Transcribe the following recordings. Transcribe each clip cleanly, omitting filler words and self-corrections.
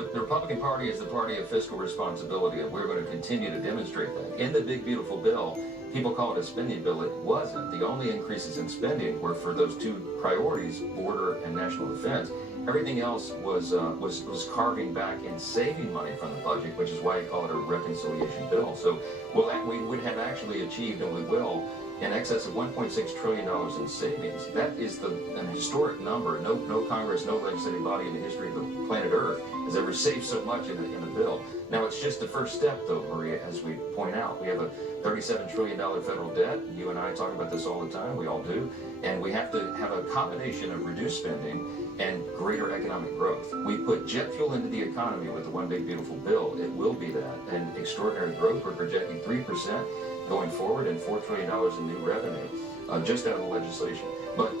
the Republican Party is the party of fiscal responsibility, and we're going to continue to demonstrate that. In the big, beautiful bill, people call it a spending bill. It wasn't. The only increases in spending were for those two priorities, border and national defense. Everything else was carving back and saving money from the budget, which is why you call it a reconciliation bill. So we would have actually achieved, and we will, in excess of $1.6 trillion in savings. That is an historic number. No Congress, no legislative body in the history of the planet Earth has ever saved so much in a bill. Now, it's just the first step, though, Maria, as we point out. We have a $37 trillion federal debt. You and I talk about this all the time. We all do. And we have to have a combination of reduced spending and greater economic growth. We put jet fuel into the economy with the One Big Beautiful Bill. It will be that. And extraordinary growth. We're projecting 3% going forward and $4 trillion in new revenue just out of the legislation. But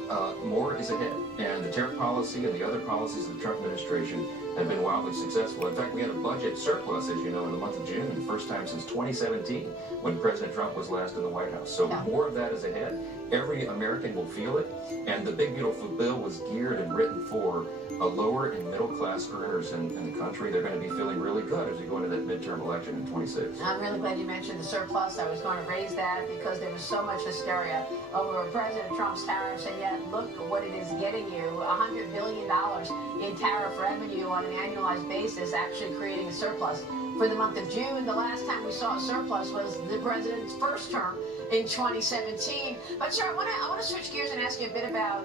more is ahead. And the tariff policy and the other policies of the Trump administration have been wildly successful. In fact, we had a budget surplus, as you know, in the month of June, the first time since 2017, when President Trump was last in the White House. So more of that is ahead. Every American will feel it. And the Big Beautiful Bill was geared and written for lower and middle class earners in the country. They're going to be feeling really good as we go into that midterm election in 26. I'm really glad you mentioned the surplus. I was going to raise that because there was so much hysteria over President Trump's tariffs, and yet look what it is getting you. $100 billion in tariff revenue on an annualized basis, actually creating a surplus. For the month of June, the last time we saw a surplus was the president's first term in 2017. But sir, I want to switch gears and ask you a bit about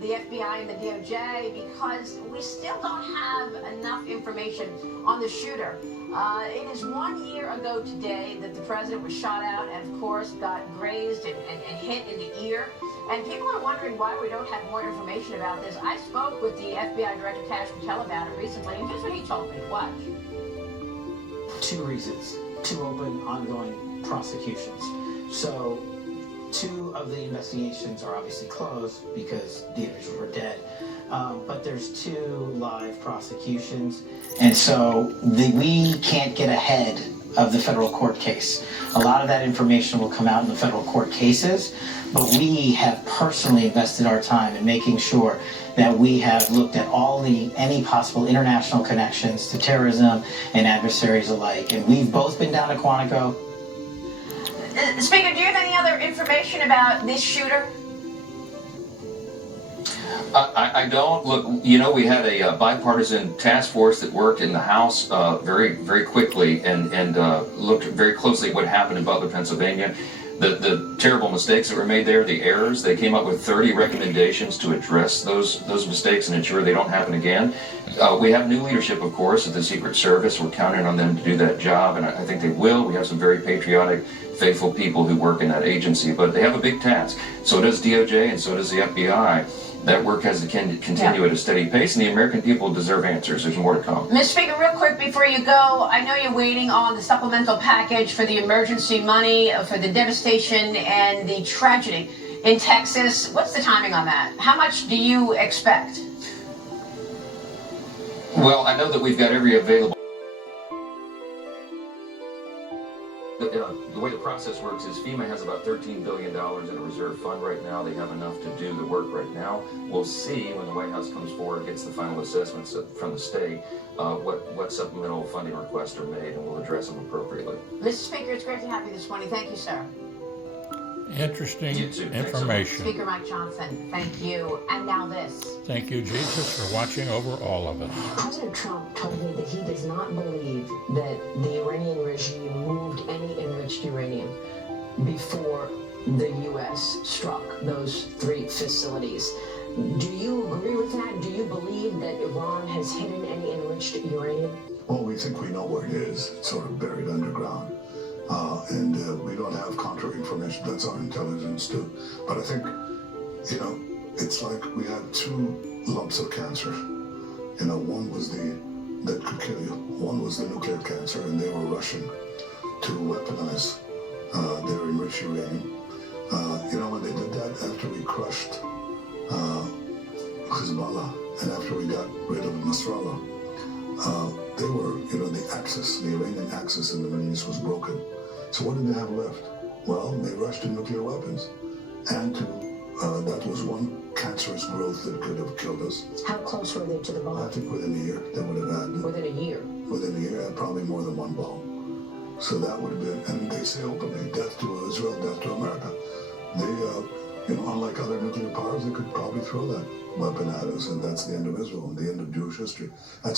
the FBI and the DOJ, because we still don't have enough information on the shooter. It is 1 year ago today that the president was shot out and, of course, got grazed and hit in the ear. And people are wondering why we don't have more information about this. I spoke with the FBI Director Kash Patel about it recently, and here's what he told me. Watch. Two reasons. Two open, ongoing prosecutions. So 2 of the investigations are obviously closed because the individuals were dead. But there's 2 live prosecutions. And so we can't get ahead of the federal court case. A lot of that information will come out in the federal court cases, but we have personally invested our time in making sure that we have looked at any possible international connections to terrorism and adversaries alike. And we've both been down to Quantico. Speaker, do you have any other information about this shooter? I don't. Look, you know, we had a bipartisan task force that worked in the House very, very quickly and looked very closely at what happened in Butler, Pennsylvania. The terrible mistakes that were made there, the errors. They came up with 30 recommendations to address those mistakes and ensure they don't happen again. We have new leadership, of course, at the Secret Service. We're counting on them to do that job, and I think they will. We have some very patriotic, faithful people who work in that agency, but they have a big task. So does DOJ and so does the FBI. That work has to continue at a steady pace, and the American people deserve answers. There's more to come. Mr. Speaker, real quick before you go, I know you're waiting on the supplemental package for the emergency money for the devastation and the tragedy in Texas. What's the timing on that? How much do you expect? Well, I know that we've got every available. The way the process works is FEMA has about $13 billion in a reserve fund right now. They have enough to do the work right now. We'll see when the White House comes forward, gets the final assessments from the state, what supplemental funding requests are made, and we'll address them appropriately. Mr. Speaker, it's great to have you this morning. Thank you, sir. Interesting information. Speaker Mike Johnson, thank you. And now this. Thank you, Jesus, for watching over all of us. President Trump told me that he does not believe that the Iranian regime moved any enriched uranium before the U.S. struck those 3 facilities. Do you agree with that? Do you believe that Iran has hidden any enriched uranium? Well, we think we know where it is. It's sort of buried underground. And we don't have contrary information. That's our intelligence too. But I think, you know, it's like we had 2 lumps of cancer. You know, one was that could kill you. One was the nuclear cancer, and they were rushing to weaponize their enriched uranium. You know, when they did that, after we crushed Hezbollah and after we got rid of Nasrallah, they were, you know, the Iranian axis in the Middle East was broken. So what did they have left? Well, they rushed to nuclear weapons and to that was one cancerous growth that could have killed us. How close were they to the I bomb? think within a year they would have had. Within a year. Within a year, probably more than one bomb. So that would have been, and they say openly, death to Israel, death to America. They, unlike other nuclear powers, they could probably throw that weapon at us, and that's the end of Israel and the end of Jewish history. That's